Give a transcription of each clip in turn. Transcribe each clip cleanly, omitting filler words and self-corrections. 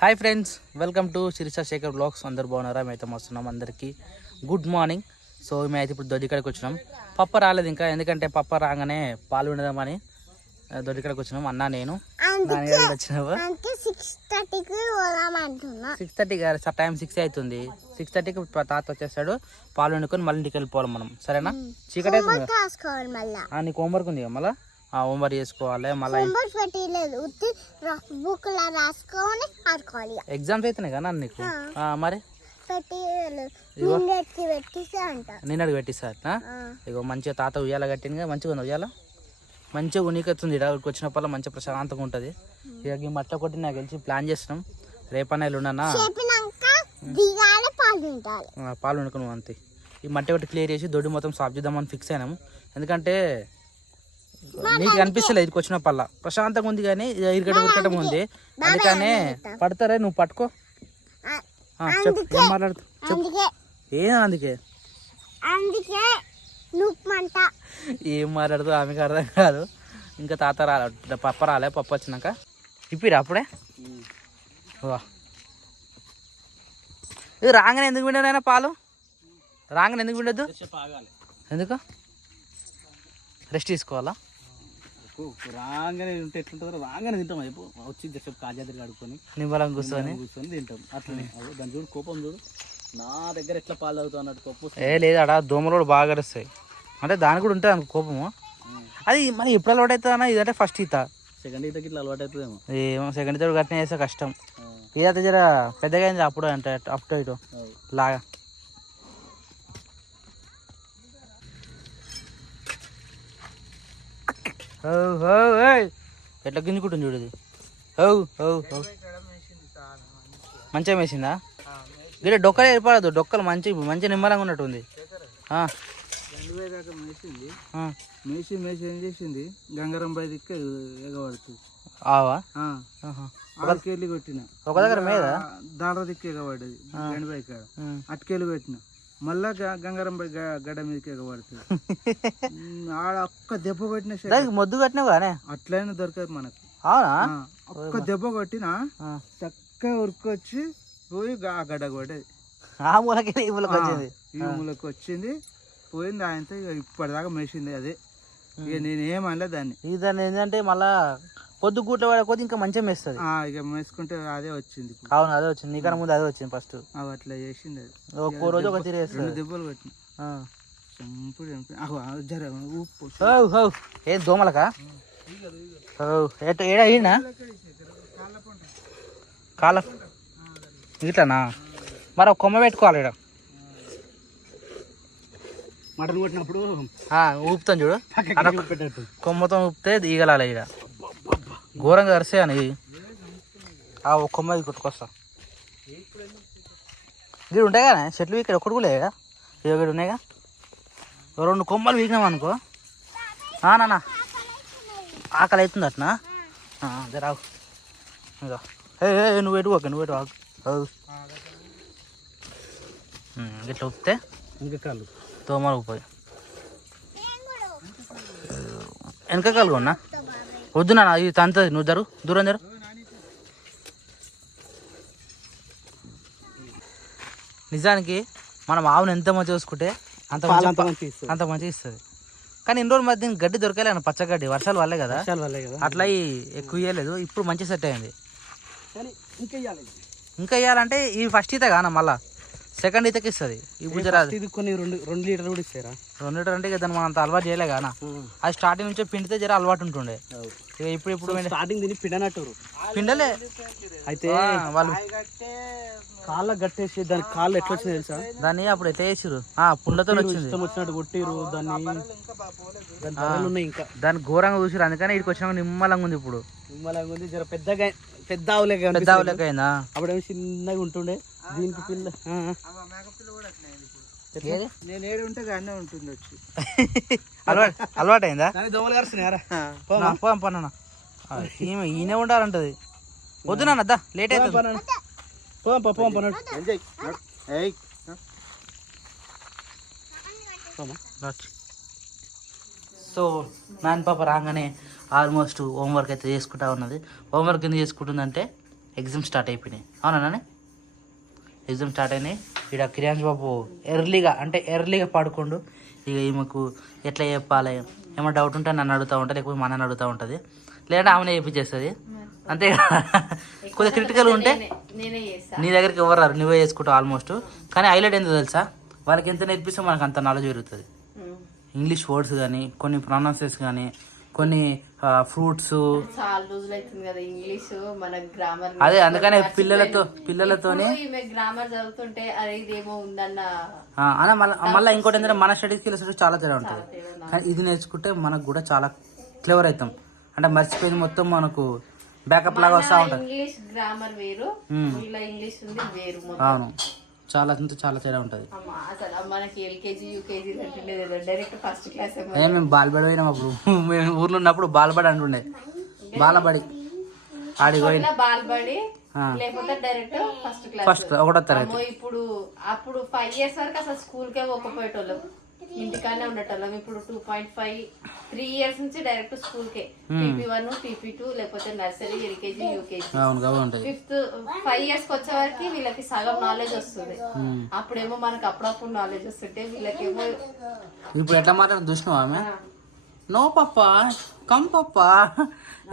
Hi friends, welcome to Sirisha Sekhar blogs. అందరు బాగున్నారా? మేమైతే వస్తున్నాం. అందరికీ గుడ్ మార్నింగ్. సో మేమైతే ఇప్పుడు దొడ్డికాడికి వచ్చినాం. పప్ప రాలేదు ఇంకా, ఎందుకంటే పప్ప రాగానే పాలు వినదామని దొడ్డికాడికి వచ్చినాం. అన్న నేను వచ్చినావు 6:30 టైం 6 అవుతుంది. 6:30కి తాత వచ్చేస్తాడు. పాలు వండుకొని మళ్ళీ ఇంటికి వెళ్ళిపోవాలి మనం. సరేనా? చీకటి అవుతుంది. నీకు హోంవర్క్ ఉంది మళ్ళీ హోంవర్క్ చేసుకోవాలి. మళ్ళీ ఎగ్జామ్స్ అవుతున్నాయి కదా నీకు. మరి నిన్నటికి పెట్టిస్తా. ఇగో మంచిగా తాత ఉయ్యాల కట్టింది, మంచిగా ఉంది ఉయ్యాల. మంచిగా ఉనికొస్తుంది. ఇక్కడికి వచ్చినప్పుడు మంచిగా ప్రశాంతంగా ఉంటుంది. ఇక ఈ మట్ట కొట్టి నాకు తెలిసి ప్లాన్ చేస్తున్నాం. రేపనేలు ఉన్నానా పాలు వండుకున్నాం అంతే. ఈ మట్టి కొట్టి క్లియర్ చేసి దొడ్డి మొత్తం సాఫ్ చేద్దామని ఫిక్స్ అయినాము. ఎందుకంటే నీకు అనిపిస్తలేదు ఇక్కడికి వచ్చిన పల్ల ప్రశాంతంగా ఉంది, కానీ ఇరికట ఉరకటం ఉంది. అందుకనే పడతారే, నువ్వు పట్టుకో. చెప్పు, ఏం మాట్లాడుతూ చెప్పు. ఏం అందుకే ఏం మాట్లాడుతూ ఆమెకు అర్థం కాదు. ఇంకా తాత రాలే, పప్ప రాలే. పప్పు వచ్చినాక ఇప్పిరా అప్పుడే. ఇది రాగానే ఎందుకు పిండదు పాలు? రాగానే ఎందుకు పిండద్దు? ఎందుకు? రెస్ట్ తీసుకోవాలా? రాగానే ఉంటే ఎట్లుంటుందో రాగానే తింటాం. వచ్చి జస్ట్ కాజాదిరి కడుక్కొని నిమ్మలం కూర్చొని తింటాం. అట్లనే దాని చూడు, కోపం చూడు. నా దగ్గర ఎట్లా పాలు అవుతావు అన్నట్టు కోపం. లేదు, ఆడ దోమలు కూడా బాగా గడుస్తాయి. అంటే దానికి కూడా ఉంటుంది అనుకో కోపము. అది మరి ఎప్పుడు అలవాటు అవుతుందన్నా? ఇదంటే ఫస్ట్ ఈత, సెకండ్ ఈతకి ఇట్లా అలవాటు అవుతుందేమో. ఏమో సెకండ్ ఈత కట్టిన చేస్తే కష్టం. ఇదైతే జర పెద్దగా అయింది అప్పుడు, అంటే అప్ టు ఇటు లాగా. ఎట్లా గింజుకుంటుంది చూడు ఇది. మంచిగా వేసిందా? గిడ డొక్కలు ఏర్పడదు. డొక్కలు మంచి మంచి నిమ్మలంగా ఉన్నట్టుంది. మేసి మేసి ఏం చేసింది, గంగారం బై దిక్కు ఎగబడుతుంది. ఆవా అటుకెళ్ళి కొట్టిన ఒక దగ్గర మీద దాంట్లో దిక్కు ఎగబడ్డది. గండిపై కాడ అటుకెళ్ళి పెట్టిన, మళ్ళా గంగారం బై గడ్డ మీదకి ఎగబడుతుంది. ఆడ ఒక్క దెబ్బ కొట్టిన మొద్దు కట్టినావు కానీ అట్లయినా దొరకదు మనకు. అవునా? ఒక్క దెబ్బ కొట్టినా చక్కగా ఉరుకొచ్చి పోయి ఆ గడ్డ కొట్టేది. ఆ మూలకి ఈ మూలకి వచ్చింది, ఈ మూలకి వచ్చింది పోయింది. ఆయనతో ఇప్పటిదాకా మేసింది అదే. ఇక నేనేమనలే దాన్ని. దాన్ని ఏంటంటే మళ్ళా పొద్దు గూట్ల పడకపోతే ఇంకా మంచిగా మేస్తుంది. ఇక మేసుకుంటే అదే వచ్చింది. అవును, అదే వచ్చింది. నీకన్నా ముందు అదే వచ్చింది ఫస్ట్. అట్లా చేసింది. అది ఒక్కో రోజు ఒక తిరిగి 2 దెబ్బలు కొట్టిన. ఏం దోమలకా? ఏడా ఈయన కాళ్ళ ఇట్లానా? మరి ఒక కొమ్మ పెట్టుకోవాలి ఇక్కడ. మటన్ కొట్టినప్పుడు ఊపుతాం చూడు, కొమ్మతో ఊపితే ఈగలాలి. ఇక్కడ ఘోరంగా కరిసే అని ఒక కొమ్మ కొట్టుకొస్తా. ఇక్కడ ఉంటాయి కదా చెట్లు, ఇక్కడ ఒక్కడు కూడా లేగా. ఇక్కడ ఉన్నాయిగా 2 కొమ్మలు వీకినాం అనుకో. నాన్న ఆకలి అవుతుంది అట్నా? జరావు నువ్వు ఎటు ఓకే, నువ్వు ఎటు ఆకు. ఇట్లా ఊపితే ఇంకా కాళ్ళు తోమలు ఊపోయి వెనక కాలు కొన్నా వద్దునా, ఇది తంతది. నువ్వు దూరం జరు. నిజానికి మనం ఆవును ఎంత మంచిగా చూసుకుంటే అంత మంచిగా ఇస్తుంది. కానీ ఇన్ని రోజులు మధ్య గడ్డి దొరకలేదు, పచ్చగడ్డి. వర్షాలు వల్లే కదా, అట్లా ఎక్కువ ఇవ్వలేదు. ఇప్పుడు మంచి సెట్ అయింది. ఇంకా ఇవ్వాలంటే ఇవి ఫస్ట్ ఈత కానా, మళ్ళా సెకండ్ ఈతకి ఇస్తుంది. ఇప్పుడు కొన్ని 2 లీటర్లు కూడా ఇస్తారా? 2 లీటర్ అంటే దాన్ని మనం అంత అలవాటు చేయలే కానా. అది స్టార్టింగ్ నుంచే పిండితే జర అలవాటు ఉంటుండే. ఇప్పుడు స్టార్టింగ్ తిని పిండనట్టు పిండలే. అయితే వాళ్ళు కాళ్ళ గట్టేసి దాని కాళ్ళు ఎట్లా వచ్చింది తెలుసా? దాన్ని అప్పుడు ఎట్లా వేసిరు, పుండతో వచ్చింది. వచ్చినట్టు కొట్టిరు దాన్ని. ఇంకా దాన్ని ఘోరంగా చూసిరు. అందుకని ఇక్కడికి వచ్చినాక నిమ్మలంగా ఉంది. ఇప్పుడు నిమ్మలంగా ఉంది. జర పెద్ద ఆవులేక అయిందా? అప్పుడేమో చిన్నగా ఉంటుండే. దీనికి పిల్ల నేను ఏడు ఉంటే అన్నీ ఉంటుంది వచ్చి అలవాటు అయిందా? దోమలు కరుస్తున్నారా? పన్నా ఈయన ఉండాలంటది. వద్దు నాన్న, లేట్ అవుతుంది. సో నాన్న పాప రాగానే ఆల్మోస్ట్ హోంవర్క్ అయితే చేసుకుంటా ఉన్నది. హోంవర్క్ ఎందుకు చేసుకుంటుందంటే ఎగ్జామ్ స్టార్ట్ అయిపోయినాయి. అవునా నాన్న? ఎగ్జామ్ స్టార్ట్ అయినాయి. ఇక్కడ కిరాన్స్ బాబు ఎర్లీగా పడుకోండు. ఇక ఈమెకు ఎట్లా చెప్పాలి, ఏమో డౌట్ ఉంటే నన్ను అడుగుతూ ఉంటుంది, లేకపోతే మా నాన్న అడుగుతూ ఉంటుంది, లేదంటే ఆమెనే చేయించేస్తుంది. అంతే కొద్దిగా క్రిటికల్ ఉంటే నీ దగ్గరికి ఎవరు రారు, నువ్వే చేసుకుంటావు ఆల్మోస్ట్. కానీ హైలైట్ ఏంటో తెలుసా, వాళ్ళకి ఎంత నేర్పిస్తే మనకు అంత నాలెడ్జ్ పెరుగుతుంది. ఇంగ్లీష్ వర్డ్స్ కానీ, కొన్ని ప్రొనౌన్సెస్ కానీ, కొన్ని ఫ్రూట్స్. అదే అందుకనే పిల్లలతోనే మళ్ళీ ఇంకోటి ఏంటంటే మన స్టడీ స్కిల్స్ చాలా తేడా ఉంటుంది. కానీ ఇది నేర్చుకుంటే మనకు కూడా చాలా క్లెవర్ అవుతాం. అంటే మర్చిపోయింది మొత్తం మనకు బ్యాకప్ లాగా వస్తూ ఉంటుంది. అవును, చాలా తేడా ఉంటుంది. మేము బాల్బడి పోయినాం అప్పుడు. మేము ఊర్లో ఉన్నప్పుడు బాల్బడి అంటుండే, బాలబడి ఆడికి పోయిన ఫస్ట్ ఒకటో తరగతి. ఇప్పుడు అప్పుడు 5 years వరకు అసలు స్కూల్కే పోకపోయేటోళ్ళం, ఇంటికానే ఉండేటోళ్ళం. ఇప్పుడు 2.5 3 years నుంచి డైరెక్ట్ స్కూల్కే, PP1 PP2 లేకపోతే nursery, LKG UKG. 5th 5 years వచ్చే వరకు వీళ్ళకి సగం నాలెడ్జ్ వస్తుంది. అప్పుడేమో మనకు అప్పుడప్పుడు నాలెడ్జ్ వస్తుంటే వీళ్ళకేమో ఇప్పుడు ఎట్లా మాట్లాడుతూ చూసినావా ఆమె? నో పప్పా, కమ్ పప్పా.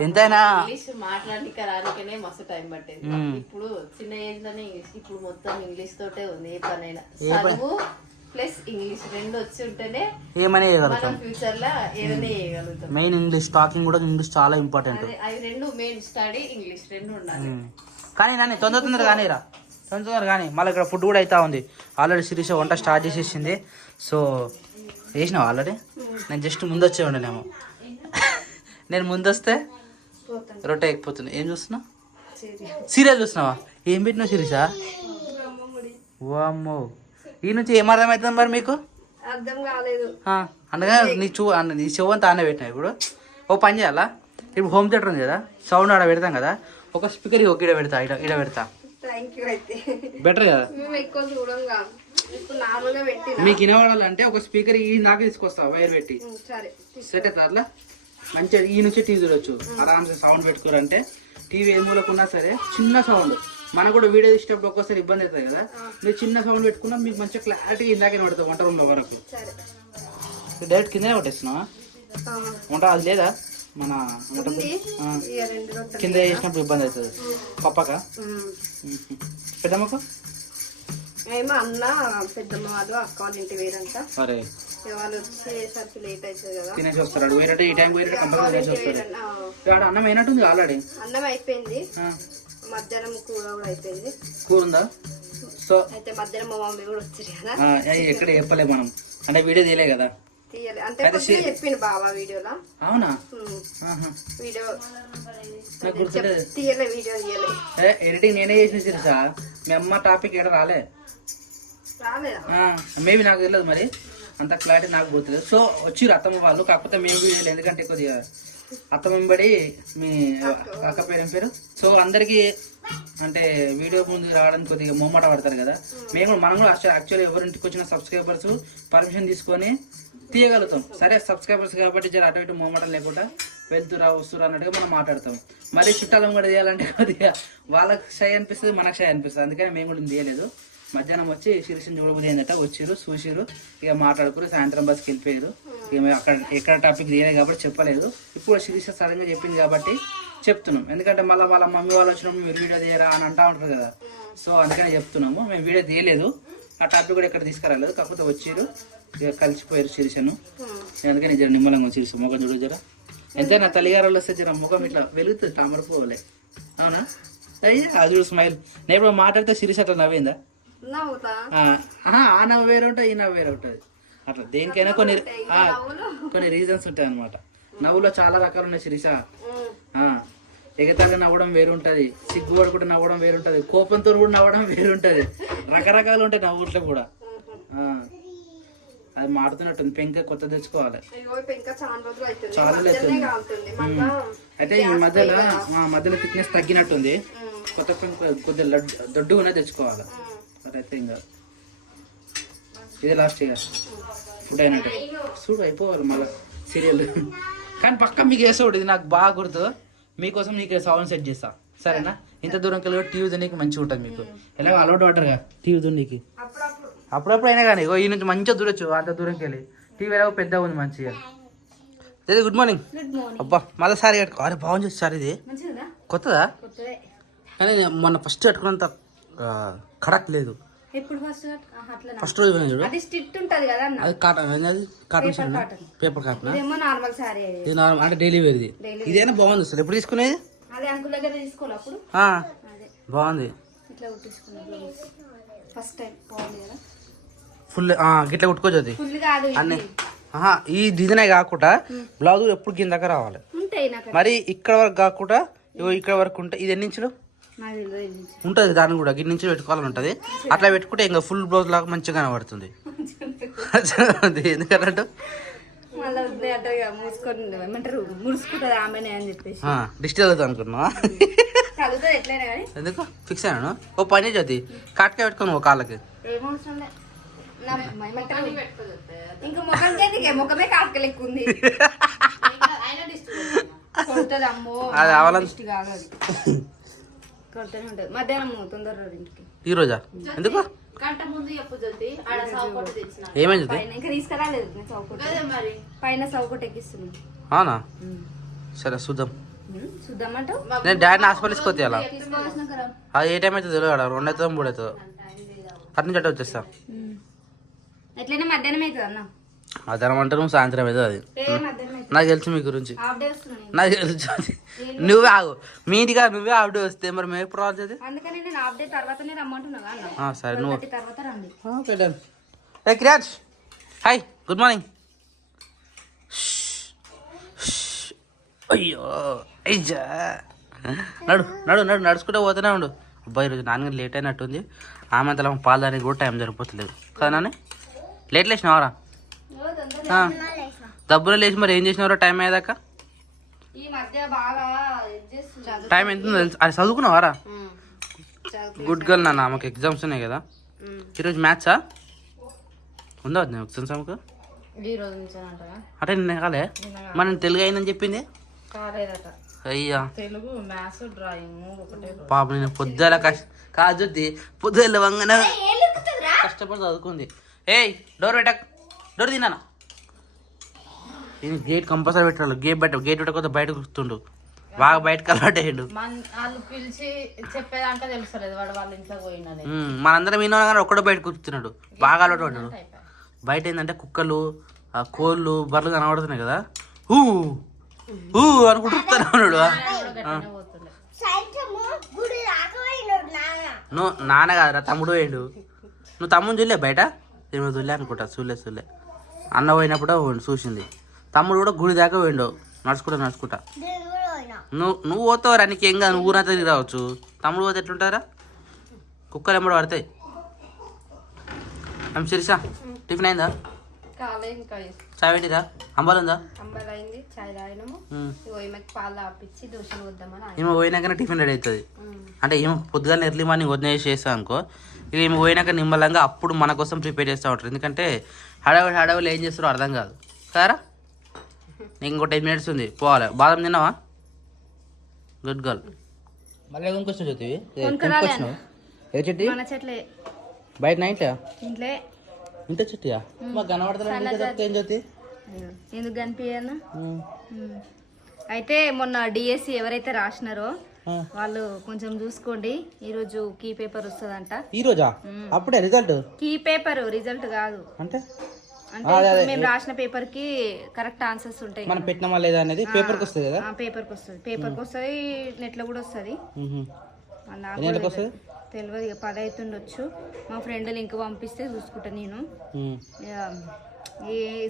ఎంతైనా ఇంగ్లీష్ మాట్లాడడానికి రానికనే మస్తు టైం పట్టేది. ఇప్పుడు చిన్న ఏజ్ లోనే ఇంగ్లీష్, ఇప్పుడు మొత్తం ఇంగ్లీష్ తోటే ఉంది. ఏ పనైనా చదువు ప్లస్ ఇంగ్లీష్ రెండు వచ్చి ఉంటేనే ఏమని మనం ఫ్యూచర్ లో ఏదైనా చేయగలుగుతాం. మెయిన్ ఇంగ్లీష్, టాకింగ్ కూడా ఇంగ్లీష్ చాలా ఇంపార్టెంట్. అవి రెండు మెయిన్, స్టడీ ఇంగ్లీష్ రెండు ఉండాలి. కానీ నన్ను తొందరగా కానీ మళ్ళీ ఇక్కడ ఫుడ్ కూడా అవుతా ఉంది. ఆల్రెడీ శిరీష వంట స్టార్ట్ చేసేసింది. సో వేసినావు ఆల్రెడీ. నేను జస్ట్ ముందు వచ్చే ఉండనేమో. నేను ముందు వస్తే రొట్టె ఎక్కిపోతుంది. ఏం చూస్తున్నావు? సీరియల్ చూస్తున్నావా? ఏం పెట్టినావు శిరీష? వామ్మో, ఈ నుంచి ఏం అర్థమవుతుంది మరి మీకు? అర్థం కాలేదు. అందుకని నీ చెవు అంతా ఆనే పెట్టినా. ఇప్పుడు ఓ పని చేయాలా, ఇప్పుడు హోమ్ థియేటర్ ఉంది కదా, సౌండ్ ఆడ పెడతాం కదా, ఒక స్పీకర్ ఒక ఇడ పెడతా, ఇడ పెడతా. బెటర్ కదా? మీకు వినవాడాలంటే ఒక స్పీకర్ ఈ నాకు తీసుకొస్తా, వైర్ పెట్టి సెట్ అవుతుంది. అట్లా మంచిగా ఈ నుంచి టీవీ చూడొచ్చు ఆరామ్సే. సౌండ్ పెట్టుకోరంటే టీవీ ఏ మూలకున్నా సరే చిన్న సౌండ్, మనకు కూడా వీడియో తీసేటప్పుడు ఒక్కోసారి ఇబ్బంది అవుతుంది కదా, మీరు చిన్న సౌండ్ పెట్టుకున్నా మీకు మంచిగా క్లారిటీ ఇందాకే పడుతుంది వంట రూమ్లో వరకు. డైరెక్ట్ కిందనే కొట్టేస్తున్నావా వంట? అది లేదా మన వంట కింద వేసినప్పుడు ఇబ్బంది అవుతుంది. పప్పక పెద్దమ్మకు ఏమో అన్న పెద్దమ్మ వాళ్ళు అక్క వాళ్ళ ఇంటి వేరంట. సరే వాళ్ళు వచ్చేసరికి లేట్ అవుతుంది కదా, తినేసి వస్తాడు. వేరే ఈ టైం వేరే కంపల్సరీ తినేసి వస్తాడు. అన్నం అయినట్టుంది ఆల్రెడీ. అన్నం అయిపోయింది, మధ్యాహ్నం కూర కూడా అయిపోయింది. కూర ఉందా? సో అయితే మధ్యాహ్నం మా మమ్మీ కూడా వచ్చారు కదా. ఎక్కడ చెప్పలే మనం, అంటే వీడియో తీయలే కదా. అంటే చెప్పిండు బాబా వీడియోలో. అవునా? వీడియో తీయలే, వీడియో తీయలే. ఎడిటింగ్ నేనే చేసిన తెలుసా. మీ అమ్మ టాపిక్ ఏడ రాలే, మేబీ నాకు తెలియదు మరి, అంత క్లారిటీ నాకు గుర్తులేదు. సో వచ్చిర్రు అత్తమ్మ వాళ్ళు, కాకపోతే మేము వీడియోలు ఎందుకంటే కొద్దిగా అత్తమ్మంబడి మీ అక్క పేరు ఏం పేరు. సో అందరికి అంటే వీడియో ముందు రావడానికి కొద్దిగా మొమ్మట పడతారు కదా. మనం కూడా యాక్చువల్లీ ఎవరింటికి వచ్చిన సబ్స్క్రైబర్స్ పర్మిషన్ తీసుకొని తీయగలుగుతాం. సరే సబ్స్క్రైబర్స్ కాబట్టి జర అటు ఇటు మొమ్మటం లేకుండా వెళ్తురా వస్తురా అన్నట్టుగా మనం మాట్లాడతాం. మళ్ళీ చుట్టాలను కూడా తీయాలంటే కొద్దిగా వాళ్ళకి షై అనిపిస్తుంది, మనకు షై అనిపిస్తుంది. అందుకని మేము కూడా తీయలేదు. మధ్యాహ్నం వచ్చి శిరీషని చూడబోదు ఏంటంటే వచ్చిర్రు, చూసిర్రు, ఇక మాట్లాడుకుని సాయంత్రం బస్కి వెళ్ళిపోయారు. ఇక మేము ఎక్కడ టాపిక్ తీయలేదు కాబట్టి చెప్పలేదు. ఇప్పుడు శిరీష సడన్గా చెప్పింది కాబట్టి చెప్తున్నాం. ఎందుకంటే మళ్ళీ వాళ్ళ మమ్మీ వాళ్ళు వచ్చినప్పుడు మీరు వీడియో తీయరా అని అంటూ ఉంటారు కదా. సో అందుకనే చెప్తున్నాము. మేము వీడియో తీయలేదు, ఆ టాపిక్ కూడా ఎక్కడ తీసుకురాలేదు. కాకపోతే వచ్చిర్రు, ఇక కలిసిపోయారు శిరీషను. అందుకని జర నిమ్మలంగా శిరీష ముఖం చూడు జర. ఎంతైనా తల్లిగారు వస్తే జర ముఖం ఇట్లా వెలుగుతుంది తామరపోలే. అవునా? అయ్యా అది చూడు స్మైల్. నేను ఇప్పుడు మాట్లాడితే శిరీష అట్లా నవ్విందా? ఆ నవ్వు వేరే ఉంటుంది, ఈ నవ్వు వేరే ఉంటుంది. అట్లా దేనికైనా కొన్ని రీజన్స్ ఉంటాయి అనమాట. నవ్వులో చాలా రకాలు ఉన్నాయి శిరీష. ఎగతాళి నవ్వడం వేరుంటది, సిగ్గుపడుకుంటే నవ్వడం వేరుంటది, కోపంతో కూడా నవ్వడం వేరుంటది. రకరకాలు ఉంటాయి నవ్వుట్లో కూడా. అది మాడుతున్నట్టుంది. పెంక కొత్త తెచ్చుకోవాలి, చాలా అయితే ఈ మధ్యలో థిక్నెస్ తగ్గినట్టుంది. కొత్త పెంక కొద్దిగా దొడ్డుగానే తెచ్చుకోవాలి. అయితే ఇంకా ఇది లాస్ట్ ఇయర్ ఫుడ్ అయినట్టు చూడు అయిపోవాలి మళ్ళీ సీరియల్. కానీ పక్క మీకు వేసుకోడు, ఇది నాకు బాగా గుర్తు. మీకోసం నీకు సౌండ్ సెట్ చేస్తా, సరేనా? ఇంత దూరంకి వెళ్ళి టీవీ దున్నీకి మంచిగా ఉంటుంది మీకు ఎలా అలవాటు పడ్డారుగా టీవీ దున్నీకి అప్పుడప్పుడు అయినా కానీ ఈ నుంచి మంచిగా దూరొచ్చు అంత దూరంకి వెళ్ళి టీవీ ఎలా పెద్దగా ఉంది మంచిగా అదే గుడ్ మార్నింగ్ అబ్బా మళ్ళీ సారీ కట్టుకో అరే బాగుంది సార్ ఇది కొత్తదా కానీ నేను మొన్న ఫస్ట్ కట్టుకున్నంత కడక్ లేదు ఫస్ట్ రోజు చూడు అది స్టిట్ ఉంటది కదా అన్న అది కాటన్ అది కాటన్ పేపర్ కాటన్ ఇదేమో నార్మల్ సారీ ఇది నార్మల్ అంటే డైలీ వేర్ది ఇదేనా బాగుంది అసలు ఎప్పుడు తీసుకునేది అదే అంకుల్ దగ్గర తీసుకోవాలి అప్పుడు అదే బాగుంది ఇట్లా కుట్టించుకున్నా ఫస్ట్ టైం బాగుంది కదా ఫుల్ గిట్లా కుట్టుకోవచ్చు అది ఫుల్ కాదు అన్నీ ఈ డిజైనే కాకుండా బ్లౌజ్ ఎప్పుడు కింద దాకా రావాలి ఉంటాయి నాకు మరి ఇక్కడ వరకు కాకుండా ఇక్కడ వరకు ఉంటాయి ఇది ఎన్ని ఇంచులు నాకు తెలియదు ఉంటుంది దాన్ని కూడా గిన్నె నుంచి పెట్టుకోవాలని ఉంటుంది అట్లా పెట్టుకుంటే ఇంకా ఫుల్ బ్లౌజ్ లాగా మంచిగా కనబడుతుంది ఎందుకంటే మళ్ళీ అట్లా మూసుకొని ఏమంటారు ముడుచుకుంటుంది ఆమెనే అని చెప్పేసి డిస్టర్బ్ అవుతుంది అనుకున్నా చదువుతుంది ఎట్లయినా కానీ ఎందుకు ఫిక్స్ అయ్యాను ఓ పని చదివి కాటకాయ పెట్టుకోను ఓ కాళ్ళకి ఏమవసరం లేదు ఇంకా ముఖం చేతికి ముఖమే కాకలు ఎక్కువ ఉంది కొడుతుంది అమ్మో అది అవ్వాలని దిష్టి కాదు అది కొడుతూనే ఉంటుంది మధ్యాహ్నం తొందరగా ఇంటికి ఈ రోజా ఎందుకు గంట ముందు చెప్పు జల్ది ఆడ సౌకోట తెచ్చిన ఏమైంది పైన ఇంకా తీసుకురాలేదు నేను సౌకోట మరి పైన సౌకోట ఎక్కిస్తున్నాను అవునా సరే చూద్దాం చూద్దామంటావు నేను డాడీని హాస్పిటల్ తీసుకొస్తే అలా తీసుకోవాల్సిన కదా అది ఏ టైం అవుతుంది తెలియదు 2 అవుతుందో 3 అవుతుందో అటు నుంచి అట్ట వచ్చేస్తా ఎట్లయినా మధ్యాహ్నం అవుతుంది అన్న మధ్యాహ్నం అంటే నువ్వు సాయంత్రం అవుతుంది అది మధ్యాహ్నం అవుతుంది నాకు తెలుసు మీ గురించి హాఫ్ డే వస్తున్నాను నాకు తెలుసు అది. నువ్వే ఆగు మీ ఇంటిగా నువ్వే ఆవిడ వస్తే మరి మేము ఎప్పుడు రావచ్చు అది అందుకని నేను హాఫ్ డే తర్వాతనే రమ్మంటున్నావా అన్న సరే నువ్వు 12:30 తర్వాత రండి ఓకే డన్ ఏ క్రియాజ్ హాయ్ గుడ్ మార్నింగ్ అయ్యో అయ్యా నడు నడు నడు నడుచుకుంటే పోతూనే ఉండు అబ్బాయి ఈరోజు నాన్నగారు లేట్ అయినట్టుంది ఆమె అంతలో పాలు దానికి కూడా టైం సరిపోతలేదు కదా నాన్న లేట్ లేచినావరా దబ్బులో లేచి మరి ఏం చేసినావరా టైం అయ్యేదాకా ఈ మధ్య బాగా టైం ఎంత ఉందో తెలుసు అది చదువుకున్నావారా గుడ్ గర్ల్ నాన్న ఆమెకు ఎగ్జామ్స్ ఉన్నాయి కదా ఈరోజు మ్యాథ్సా ఉందా వద్దు ఎగ్జామ్స్ ఆమెకు ఈ రోజు నుంచి అంటారా అంటే నిన్న కాలే మన తెలుగు అయిందని చెప్పింది కాలేదట అయ్యా తెలుగు మ్యాథ్స్ డ్రాయింగ్ ఒకటే పాప నేను పొద్దుల కాదు పొద్దుల వంగన కష్టపడి చదువుకుంది ఏయ్ డోర్ పెట్టక డోర్ తిన్నానా గేట్ కంపల్సరీ పెట్టాలి గేట్ పెట్టకపోతే బయట కూర్చుండు బాగా బయటకు అలవాటు అయ్యిండు వాళ్ళు పిలిచి చెప్పేదాకా తెలుసలేదు వాడు వాళ్ళ ఇంట్లో పోయిందని మనందరం విన్నా కానీ ఒక్కడో బయట కూర్చున్నాడు బాగా అలవాటు పడ్డాడు బయట ఏంటంటే కుక్కలు కోళ్ళు బర్రెలు కనబడుతున్నాయి కదా ఊ ఊ అనుకుంటున్నాడు ఉన్నాడు నువ్వు నాన్న కాదురా తమ్ముడు పోయిండు నువ్వు తమ్ముడు చూడలే బయట ఏమో చూడలే అనుకుంటా చూడలే అన్న పోయినప్పుడు చూసింది తమ్ముడు కూడా గుడి దాకా పోయిండు నడుచుకుంటా నువ్వు పోతావురా నీకు ఏం కాదు నువ్వు ఊరంతా తిరిగి రావచ్చు తమ్ముడు పోతే ఎట్లుంటారా కుక్కలు ఎమ్మడి పడతాయి మేము శిరీష టిఫిన్ అయిందా చాయ్ పెట్టిరా అంబాలు ఉందా అయింది చాయ్ తాగినాము పాలు తాపించి దోశలు వద్దామని ఈమె పోయినాకనే టిఫిన్ రెడీ అవుతుంది అంటే ఏమో పొద్దుగానే ఎర్లీ మార్నింగ్ వదిలేసి చేస్తా అనుకో ఇక ఈమె పోయినాక నిమ్మలంగా అప్పుడు మన కోసం ప్రిపేర్ చేస్తూ ఉంటారు ఎందుకంటే హడావులు ఏం చేస్తారో అర్థం కాదు సరే నీకు ఇంకో 10 minutes ఉంది పోవాలి బాదం తిన్నావా గుడ్ గర్ల్ మళ్ళీ కొనుక్కొచ్చిన జ్యోతివి కొనుక్కొచ్చినావు ఏ చెట్టు మన చెట్లే బయట నైట్ ఇంట్లో ఇంత చెట్టుయా మాకు కనబడతా ఏం జ్యోతి ఎందుకు కనిపించను అయితే మొన్న డిఎస్సి ఎవరైతే రాసినారో వాళ్ళు కొంచెం చూసుకోండి ఈరోజు కీ పేపర్ వస్తుందంట ఈ రోజా అప్పుడే రిజల్ట్ కీ పేపర్ రిజల్ట్ కాదు అంటే మేము రాసిన పేపర్ కి కరెక్ట్ ఆన్సర్స్ ఉంటాయి మనం పెట్టినమా లేదా అనేది పేపర్కి వస్తుంది కదా పేపర్కి వస్తుంది నెట్ లో కూడా వస్తుంది తెలియదు ఇక 10 అవుతుండొచ్చు మా ఫ్రెండ్ లింక్ పంపిస్తే చూసుకుంటా నేను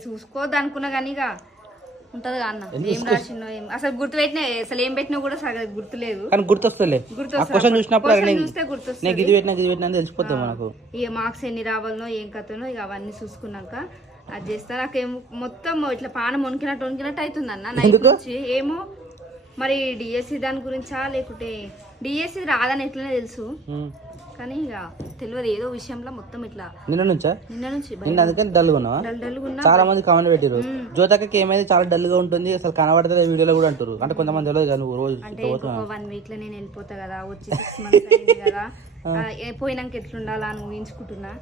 చూసుకోవద్దు అనుకున్నా కానీ ఇక ఉంటది అన్న ఏం రాసినో ఏం అసలు గుర్తు పెట్టినా అసలు ఏం పెట్టినా కూడా సగం గుర్తులేదు కానీ గుర్తొస్తలే చూస్తే గుర్తొస్తుంది తెలిసిపోతాం మనకు ఇక మార్క్స్ ఎన్ని రావాలనో ఏం కథనో ఇక అవన్నీ చూసుకున్నాక అది చేస్తా నాకేం మొత్తం ఇట్లా పానం వణికినట్టు అవుతుంది అన్న నైట్ నుంచి ఏమో మరి డిఎస్సి దాని గురించా లేకుంటే డిఎస్సి రాదని ఎట్లనే తెలుసు కానీ ఇక తెలియదు ఏదో విషయంలో మొత్తం ఇట్లా నిన్న నుంచా? నిన్న నుంచి నిన్న అందుకని డల్గా ఉన్నావా? డల్గా ఉన్నా. చాలా మంది కామెంట్ పెట్టారు జ్యోతక్కకి ఏమైంది చాలా డల్ గా ఉంటుంది అసలు కనబడుతుంది వీడియోలో కూడా అంటారు. అంటే కొంతమంది తెలియదు కదా నువ్వు రోజు అంటే ఇంకొక 1 వీక్ లో నేను వెళ్ళిపోతా కదా, వచ్చి 6 months అయింది కదా, పోయినాక ఎట్లుండాలా అని ఊహించుకుంటున్నా.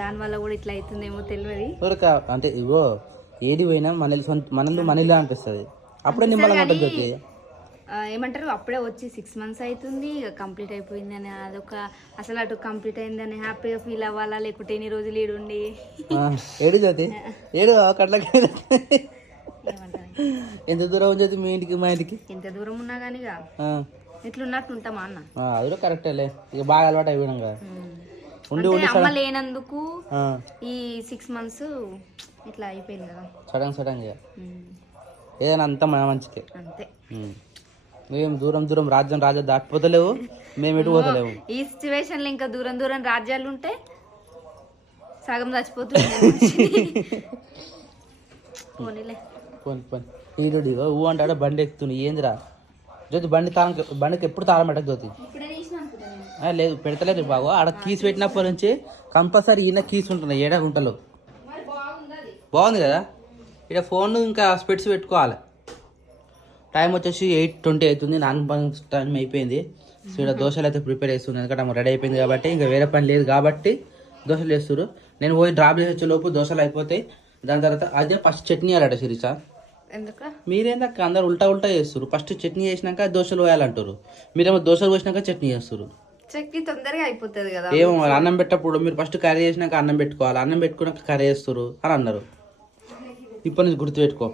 దాని వల్ల కూడా ఇట్లా అవుతుందేమో తెలియదు. అంటే ఇగో ఏది పోయినా మనల్ని మనీలా అనిపిస్తుంది. అప్పుడే నిమ్మలంగా ఉంటుంది జ్యోతి. ఏమంటారు అప్పుడే వచ్చి 6 months అవుతుంది, ఇక కంప్లీట్ అయిపోయిందని అదొక అసలు అటు కంప్లీట్ అయిందని హ్యాపీగా ఫీల్ అవ్వాలా, లేకుంటే ఎన్ని రోజులు ఈడుండి ఏడు జ్యోతి ఏడు కట్లకి ఏమంటారు ఎంత దూరం జ్యోతి మీ ఇంటికి మా ఇంటికి? ఎంత దూరం ఉన్నా కానీ ఇక ఇట్లున్నట్టు ఉంటామా అన్న. అది కూడా కరెక్టేలే, ఇక బాగా అలవాటు అయిపోయినాం కదా. అంటే అమ్మ లేనందుకు ఈ 6 months ఇట్లా అయిపోయింది కదా సడన్ గా. ఏదైనా అంతా మన మంచికే అంతే. మేము దూరం రాజ్యం దాటిపోతలేవు, మేము ఎటు పోతలేవు. ఈ సిచ్యువేషన్ లో ఇంకా దూరం రాజ్యాలు ఉంటే సగం చచ్చిపోతుంది. పోనీలే పోని ఈరుడి ఊ అంటాడు బండి ఎక్కుతుంది. ఏందిరా జ్యోతి బండికి ఎప్పుడు తాళం పెట్టదు జ్యోతి? లేదు పెడతలేదు బాబు. ఆడ కీస్ పెట్టినప్పటి నుంచి కంపల్సరీ ఈయన కీస్ ఉంటున్నాయి 7 గుంటలు. బాగుంది కదా. ఇక్కడ ఫోన్ ఇంకా స్పెట్స్ పెట్టుకోవాలి. టైం వచ్చేసి 8:20 అవుతుంది. టైం అయిపోయింది. సో ఇక్కడ దోశలు అయితే ప్రిపేర్ చేస్తుంది, ఎందుకంటే ఆమె రెడీ అయిపోయింది కాబట్టి. ఇంకా వేరే పని లేదు కాబట్టి దోశలు వేస్తారు. నేను పోయి డ్రాప్ చేసి వచ్చే లోపు దోశలు అయిపోతాయి. దాని తర్వాత అదే ఫస్ట్ చట్నీ వేయాలట శిరీష. మీరేందక్క అందరు ఉల్టా చేస్తారు. ఫస్ట్ చట్నీ చేసినాక దోశలు వేయాలంటారు, మీరేమో దోశలు పోసినాక చట్నీ చేస్తారు. చట్నీ తొందరగా అయిపోతుంది కదా. ఏమో అన్నం పెట్టప్పుడు మీరు ఫస్ట్ కర్రీ చేసినాక అన్నం పెట్టుకోవాలి, అన్నం పెట్టుకున్నాక కర్రీ చేస్తారు అని అన్నారు. ఇప్పటి నుంచి గుర్తుపెట్టుకో.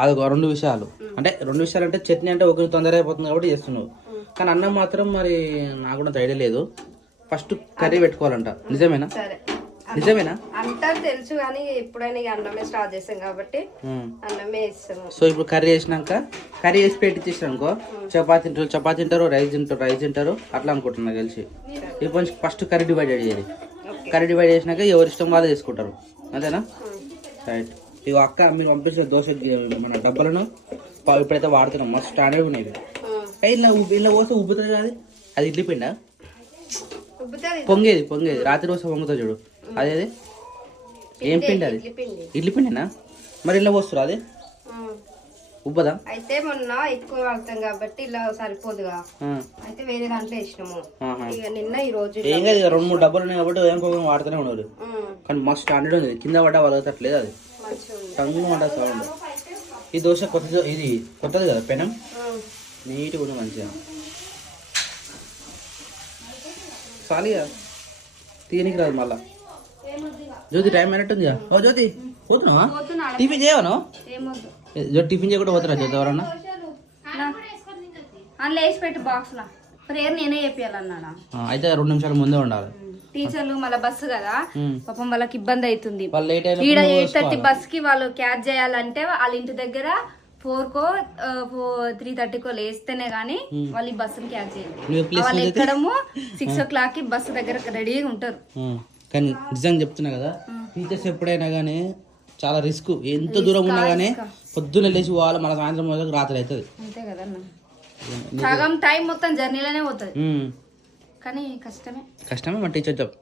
అది 2 విషయాలు. అంటే 2 విషయాలు అంటే చట్నీ అంటే ఒకరికి తొందర అయిపోతుంది కాబట్టి చేస్తున్నావు, కానీ అన్నం మాత్రం మరి నాకు కూడా ఐడియా లేదు. ఫస్ట్ కర్రీ పెట్టుకోవాలంట. నిజమేనా? అంటారు తెలుసు, కానీ ఎప్పుడైనా అన్నమే స్టార్ట్ చేస్తాం కాబట్టి అన్నమే ఇస్తాము. సో ఇప్పుడు కర్రీ చేసినాక కర్రీ వేసి పెట్టించేసాను అనుకో, చపాతి తింటారు, రైస్ తింటారు అట్లా అనుకుంటున్నా కలిసి. ఇప్పుడు ఫస్ట్ కర్రీ డివైడ్ చేయాలి. కర్రీ డివైడ్ చేసినాక ఎవరి ఇష్టం వాళ్ళు చేసుకుంటారు, అంతేనా? రైట్. ఇక అక్క మీరు పంపించిన దోశ మన డబ్బాలను ఇప్పుడైతే వాడుతున్నాం. మస్తు స్టాండర్డ్ ఉన్నాయి. ఇలా పోస్తే ఉబ్బుతుంది కాదు, అది ఇడ్లీ పిండా పొంగేది రాత్రి వస్తే పొంగుతుంది చూడు, అదేది ఏం పిండి? అది ఇడ్లీ పిండినా? మరి ఇలా పోస్తురా అది ఉబ్బదా? అయితే మొన్న ఎక్కువ వాడతాం కాబట్టి ఇలా సరిపోదుగా, అయితే వేరే దాంట్లో వేసినాము. ఇక నిన్న ఈ రోజు ఏం కాదు, 2-3 డబ్బాలు ఉన్నాయి కాబట్టి ఏం వాడుతూనే ఉన్నారు. కానీ మస్తు స్టాండర్డ్ ఉంది. కింద పడ్డ వాళ్ళట్లేదు, అది టంగు ఉంటుంది సౌండ్. ఈ దోశ ఇది కొత్తది కదా, పెనం నీట్గా ఉంది మంచిగా. చాలిగా తీయనికి రాదు మళ్ళా. జ్యోతి టైం అయినట్టుందిగా. ఓ జ్యోతి పోతున్నావా? టిఫిన్ చేయవను? టిఫిన్ చేయకుండా పోతున్నా జ్యోతి ఎవరన్నా? అందులో వేసి పెట్టి బాక్స్ లా ప్రేయర్ నేనే చెప్పాలన్నాడా. అయితే 2 నిమిషాల ముందే ఉండాలి. టీచర్లు మళ్ళీ బస్సు కదా పాపం వాళ్ళకి ఇబ్బంది అవుతుంది. ఈడ 8:30 బస్ కి వాళ్ళు క్యాచ్ చేయాలంటే వాళ్ళ ఇంటి దగ్గర 4కో 3:30కో లేస్తేనే గానీ వాళ్ళు ఈ బస్సుని క్యాచ్ చేయాలి. వాళ్ళు ఎక్కడము 6 o'clock కి బస్సు దగ్గర రెడీగా ఉంటారు. కానీ నిజంగా చెప్తున్నా కదా, టీచర్స్ ఎప్పుడైనా కానీ చాలా రిస్క్. ఎంత దూరం ఉన్నా కానీ పొద్దున్న లేచి పోవాలి, మన సాయంత్రం వరకు రాత్రి అవుతుంది. అంతే కదా, సగం టైం మొత్తం జర్నీలోనే పోతుంది. కానీ కష్టమే మన టీచర్ జాబ్.